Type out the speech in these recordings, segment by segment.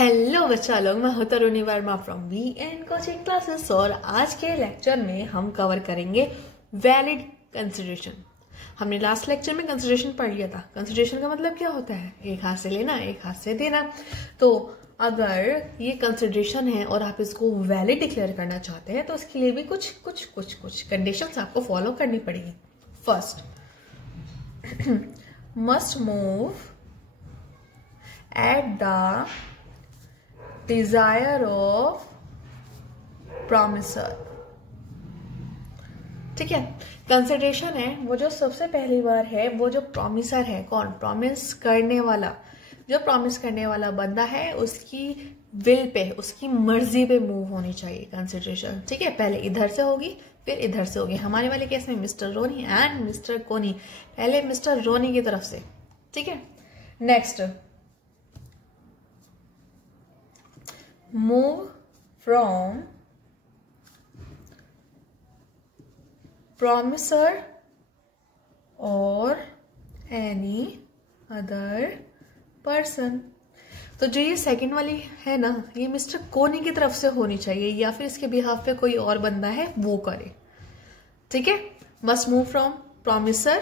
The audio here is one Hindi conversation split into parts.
हेलो बच्चा लोग, मैं हूं Taruni Verma from V and coaching classes. और आज के लेक्चर में हम कवर करेंगे वैलिड कंसिडरेशन। हमने लास्ट लेक्चर में कंसिडरेशन पढ़ लिया था। कंसिडरेशन का मतलब क्या होता है? एक हाथ से लेना, एक हाथ से देना। तो अगर ये कंसिडरेशन है और आप इसको वैलिड डिक्लेयर करना चाहते हैं तो इसके लिए भी कुछ कंडीशंस आपको फॉलो करनी पड़ेगी। First, must move at the desire of promiser. ठीक है, कंसिडरेशन है वो जो सबसे पहली बार है, वो जो प्रॉमिसर है। कौन? प्रॉमिस करने वाला। जो प्रॉमिस करने वाला बंदा है उसकी विल पे, उसकी मर्जी पे मूव होनी चाहिए कंसिडरेशन। ठीक है, पहले इधर से होगी फिर इधर से होगी। हमारे वाले केस में मिस्टर रोनी एंड मिस्टर कोनी, पहले मिस्टर रोनी की तरफ से। ठीक है, next, move from promiser or any other person। तो जो ये सेकंड वाली है ना, ये मिस्टर कोनी की तरफ से होनी चाहिए या फिर इसके बिहाफ पे कोई और बंदा है वो करे। ठीक है, must move from promiser,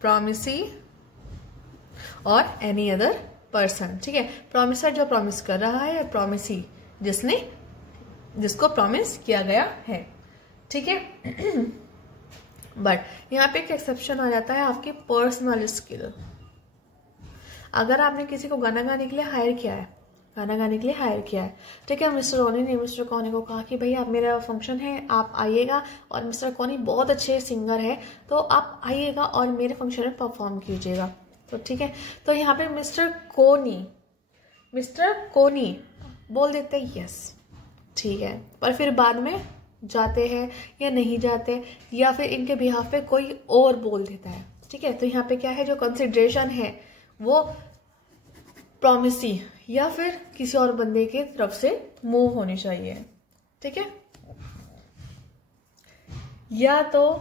promisee और एनी अदर पर्सन। ठीक है, प्रॉमिसर जो प्रॉमिस कर रहा है, प्रॉमिसी जिसको प्रॉमिस किया गया है। ठीक है, बट यहाँ पे एक एक्सेप्शन आ जाता है, आपकी पर्सनल स्किल। अगर आपने किसी को गाना गाने के लिए हायर किया है, ठीक है, मिस्टर रोनी ने मिस्टर कोनी को कहा कि भाई आप, मेरा फंक्शन है, आप आइएगा, और मिस्टर कोनी बहुत अच्छे सिंगर है तो आप आइएगा और मेरे फंक्शन में परफॉर्म कीजिएगा। तो ठीक है, तो यहाँ पे मिस्टर कोनी बोल देते हैं यस। ठीक है, पर फिर बाद में जाते हैं या नहीं जाते, या फिर इनके बिहाफ पे कोई और बोल देता है। ठीक है, तो यहाँ पे क्या है, जो कंसिडरेशन है वो प्रॉमिसी या फिर किसी और बंदे की तरफ से मूव होनी चाहिए। ठीक है, या तो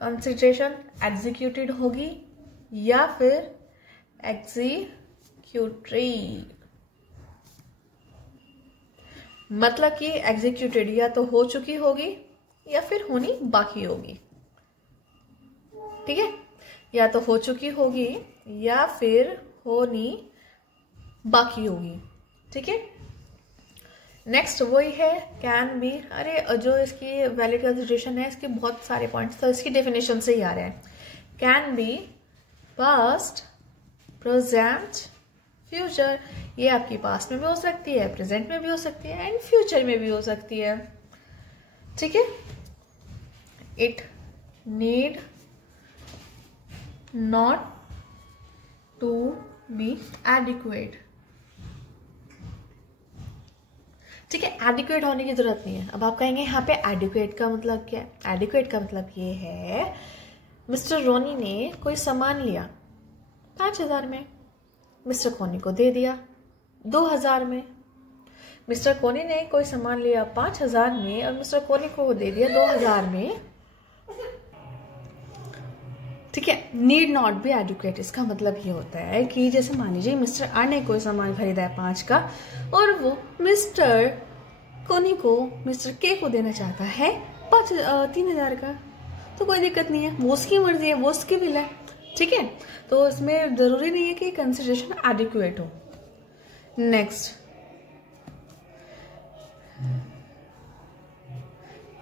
कंसिडरेशन एग्जीक्यूटेड होगी या फिर एग्जीक्यूटरी। मतलब कि एग्जीक्यूटेड या तो हो चुकी होगी या फिर होनी बाकी होगी। ठीक है, या तो हो चुकी होगी या फिर होनी बाकी होगी। ठीक है, नेक्स्ट वही है कैन बी। अरे जो इसकी वैलिड कंसिडरेशन है, इसके बहुत सारे पॉइंट्स तो इसकी डेफिनेशन से ही आ रहे हैं। Can be past, present, future. ये आपकी पास्ट में भी हो सकती है, प्रेजेंट में भी हो सकती है एंड फ्यूचर में भी हो सकती है। ठीक है, it need not to be adequate. ठीक है, एडिक्वेट होने की जरूरत नहीं है। अब आप कहेंगे यहाँ पे एडिक्वेट का मतलब क्या है? एडिक्वेट का मतलब ये है, मिस्टर रोनी ने कोई सामान लिया 5,000 में, मिस्टर कोनी को दे दिया 2,000 में। मिस्टर कोनी ने कोई सामान लिया 5,000 में और मिस्टर कोनी को दे दिया 2,000 में। ठीक है, नीड नॉट बी एडिक्वेट। इसका मतलब ये होता है कि जैसे मान लीजिए मिस्टर आर ने कोई सामान खरीदा है 5 का और वो मिस्टर कोनी को, मिस्टर के को देना चाहता है 3,000 का, तो कोई दिक्कत नहीं है, वो उसकी मर्जी है, वो उसकी विल है। ठीक है, तो इसमें जरूरी नहीं है कि कंसिडरेशन एडिक्वेट हो। Next,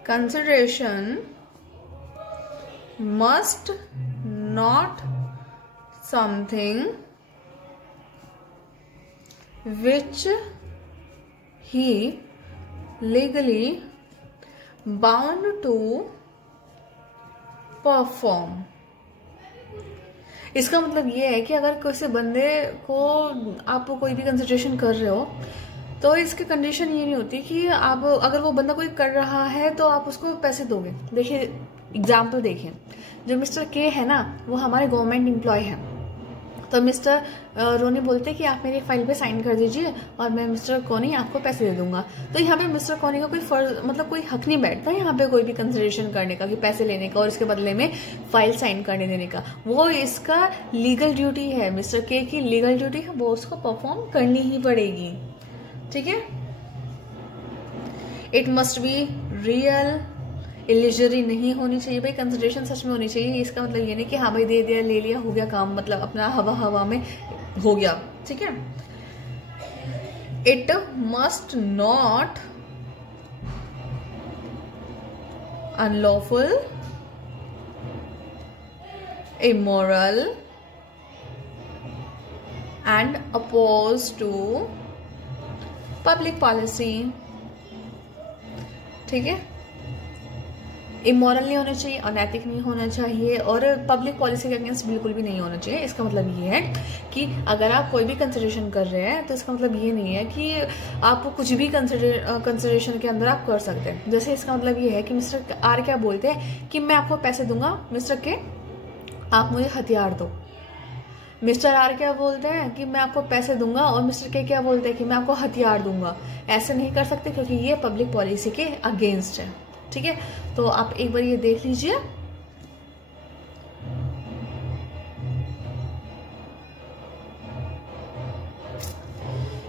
consideration must not something which he legally bound to perform. इसका मतलब ये है कि अगर किसी बंदे को आप कोई भी कंसिडरेशन कर रहे हो तो इसकी कंडीशन ये नहीं होती कि आप, अगर वो बंदा कोई कर रहा है तो आप उसको पैसे दोगे। देखिए एग्जाम्पल देखिए, जो मिस्टर के है ना, वो हमारे गवर्नमेंट एम्प्लॉय है। तो मिस्टर रोनी बोलते हैं कि आप मेरी फाइल पे साइन कर दीजिए और मैं मिस्टर कोनी आपको पैसे दे दूंगा। तो यहाँ पे मिस्टर कोनी का कोई फर्ज मतलब कोई हक नहीं बैठता यहाँ पे कोई भी कंसिडरेशन करने का कि पैसे लेने का और इसके बदले में फाइल साइन करने देने का। वो इसका लीगल ड्यूटी है, मिस्टर के की लीगल ड्यूटी है, वो उसको परफॉर्म करनी ही पड़ेगी। ठीक है, इट मस्ट बी रियल, इलिजरी नहीं होनी चाहिए भाई, कंसिडरेशन सच में होनी चाहिए। इसका मतलब ये नहीं कि हाँ भाई दे दिया ले लिया हो गया काम, मतलब अपना हवा हवा में हो गया। ठीक है, it must not unlawful, immoral and opposed to public policy। ठीक है, इमोरल नहीं होना चाहिए, अनैतिक नहीं होना चाहिए और पब्लिक पॉलिसी के अगेंस्ट बिल्कुल भी नहीं होना चाहिए। इसका मतलब ये है कि अगर आप कोई भी कंसिडरेशन कर रहे हैं तो इसका मतलब ये नहीं है कि आप कुछ भी कंसिडरेशन के अंदर आप कर सकते हैं। जैसे इसका मतलब ये है कि मिस्टर आर क्या बोलते हैं कि मैं आपको पैसे दूंगा, मिस्टर के आप मुझे हथियार दो। मिस्टर आर क्या बोलते हैं कि मैं आपको पैसे दूंगा और मिस्टर के क्या बोलते हैं कि मैं आपको हथियार दूंगा। ऐसे नहीं कर सकते क्योंकि ये पब्लिक पॉलिसी के अगेंस्ट है। ठीक है, तो आप एक बार ये देख लीजिए।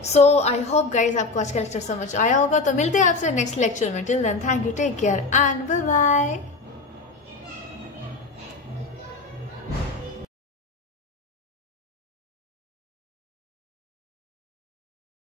सो आई होप गाइज आपको आज का लेक्चर समझ आया होगा। तो मिलते हैं आपसे नेक्स्ट लेक्चर में। Till then thank you, take care and bye bye.